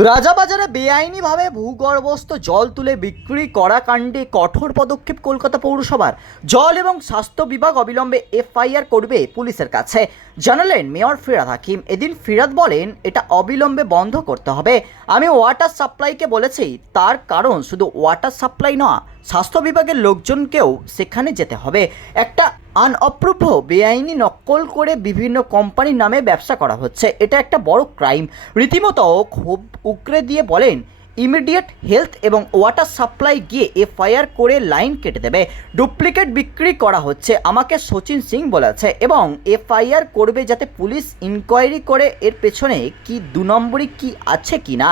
রাজাবাজারে বেআইনিভাবে ভূগর্ভস্থ জল তুলে বিক্রি করা কাণ্ডে কঠোর পদক্ষেপ কলকাতা পৌরসভার জল এবং স্বাস্থ্য বিভাগ অবিলম্বে এফআইআর করবে পুলিশের কাছে। জানালেন মেয়র ফিরাদ হাকিম। এদিন ফিরাদ বলেন, এটা অবিলম্বে বন্ধ করতে হবে। আমি ওয়াটার সাপ্লাইকে বলেছি। তার কারণ শুধু ওয়াটার সাপ্লাই নয়, স্বাস্থ্য বিভাগের লোকজনকেও সেখানে যেতে হবে। একটা আনঅপ্রুভ বেআইনি নকল করে বিভিন্ন কোম্পানির নামে ব্যবসা করা হচ্ছে। এটা একটা বড় ক্রাইম। রীতিমতো ক্ষোভ উকরে দিয়ে বলেন, ইমিডিয়েট হেলথ এবং ওয়াটার সাপ্লাই গিয়ে এফআইআর করে লাইন কেটে দেবে। ডুপ্লিকেট বিক্রি করা হচ্ছে, আমাকে সচিন সিং বলেছে, এবং এফআইআর করবে যাতে পুলিশ ইনকোয়ারি করে এর পেছনে কি দু নম্বরই কি আছে কি না?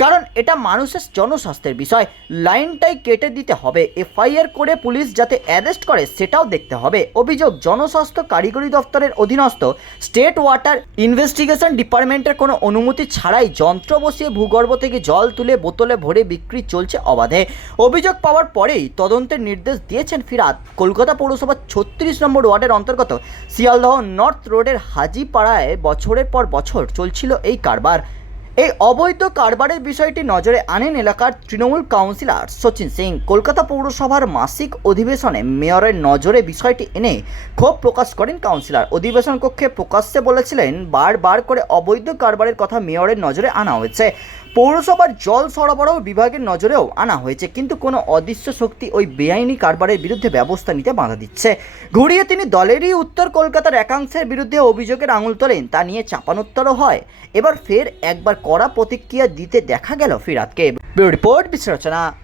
কারণ এটা মানুষের জনস্বাস্থ্যের বিষয়। লাইনটাই কেটে দিতে হবে। এফআইআর করে পুলিশ যাতে অ্যারেস্ট করে, সেটাও দেখতে হবে। অভিযোগ, জনস্বাস্থ্য কারিগরি দপ্তরের অধীনস্থ স্টেট ওয়াটার ইনভেস্টিগেশন ডিপার্টমেন্টের কোনো অনুমতি ছাড়াই যন্ত্র বসিয়ে ভূগর্ভ থেকে জল তুলে বোতলে ভরে বিক্রি চলছে অবাধে। অভিযোগ পাওয়ার পরেই তদন্তের নির্দেশ দিয়েছেন ফিরাদ। কলকাতা পৌরসভার ছত্রিশ নম্বর ওয়ার্ডের অন্তর্গত শিয়ালদহ নর্থ রোডের হাজিপাড়ায় বছরের পর বছর চলছিল এই কারবার। এই অবৈধ কারবারের বিষয়টি নজরে আনেন এলাকার তৃণমূল কাউন্সিলর সচিন সিং। কলকাতা পৌরসভার মাসিক অধিবেশনে মেয়রের নজরে বিষয়টি এনে ক্ষোভ প্রকাশ করেন কাউন্সিলর। অধিবেশন কক্ষে প্রকাশ্যে বলেছিলেন, বারবার করে অবৈধ কারবারের কথা মেয়রের নজরে আনা হয়েছে। পৌরসভার জল সরবরাহ বিভাগের নজরেও আনা হয়েছে, কিন্তু কোনো অদৃশ্য শক্তি ওই বেআইনি কারবারের বিরুদ্ধে ব্যবস্থা নিতে বাধা দিচ্ছে। ঘুরিয়ে তিনি দলেরই উত্তর কলকাতার একাংশের বিরুদ্ধে অভিযোগের আঙুল তোলেন, তা নিয়ে চাপানোত্তরও হয়। এবার ফের একবার কড়া প্রতিক্রিয়া দিতে দেখা গেল ফিরাতকে রিপোর্ট বিশ্লেষণা